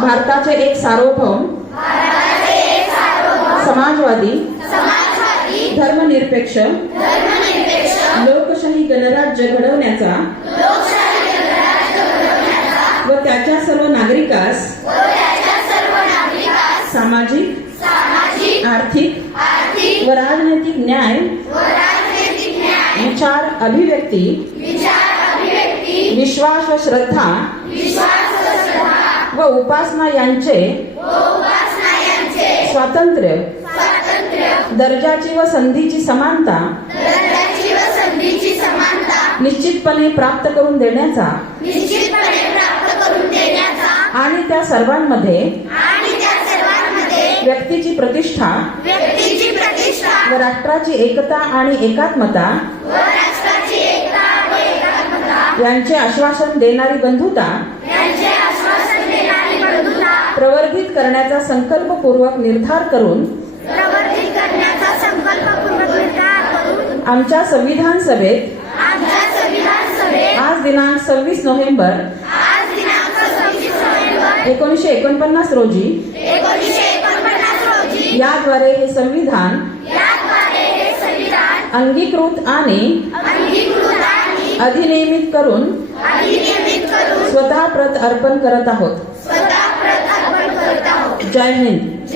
भारताचे एक सार्वभौम समाजवादी धर्मनिरपेक्ष लोकशाही गणराज्य घडवण्याचा व त्याच्या सर्व नागरिकास सामाजिक आर्थिक व राजनैतिक न्याय विचार अभिव्यक्ती विश्वास व श्रद्धा व उपासना यांचे स्वातंत्र्य दर्जाची व संधीची समानता निश्चितपणे प्राप्त करून देण्याचा आणि त्या सर्वांमध्ये व्यक्तीची प्रतिष्ठा व राष्ट्राची एकता आणि एकात्मता यांचे आश्वासन देणारी बंधुता प्रवर्धित करण्याचा संकल्पपूर्वक निर्धार करून आमच्या संविधान सभेत आज दिनांक 26 नोव्हेंबर 1949 रोजी याद्वारे हे संविधान अंगीकृत आणि अधिनियमित करून स्वतः प्रत अर्पण करत आहोत. जय हिंद.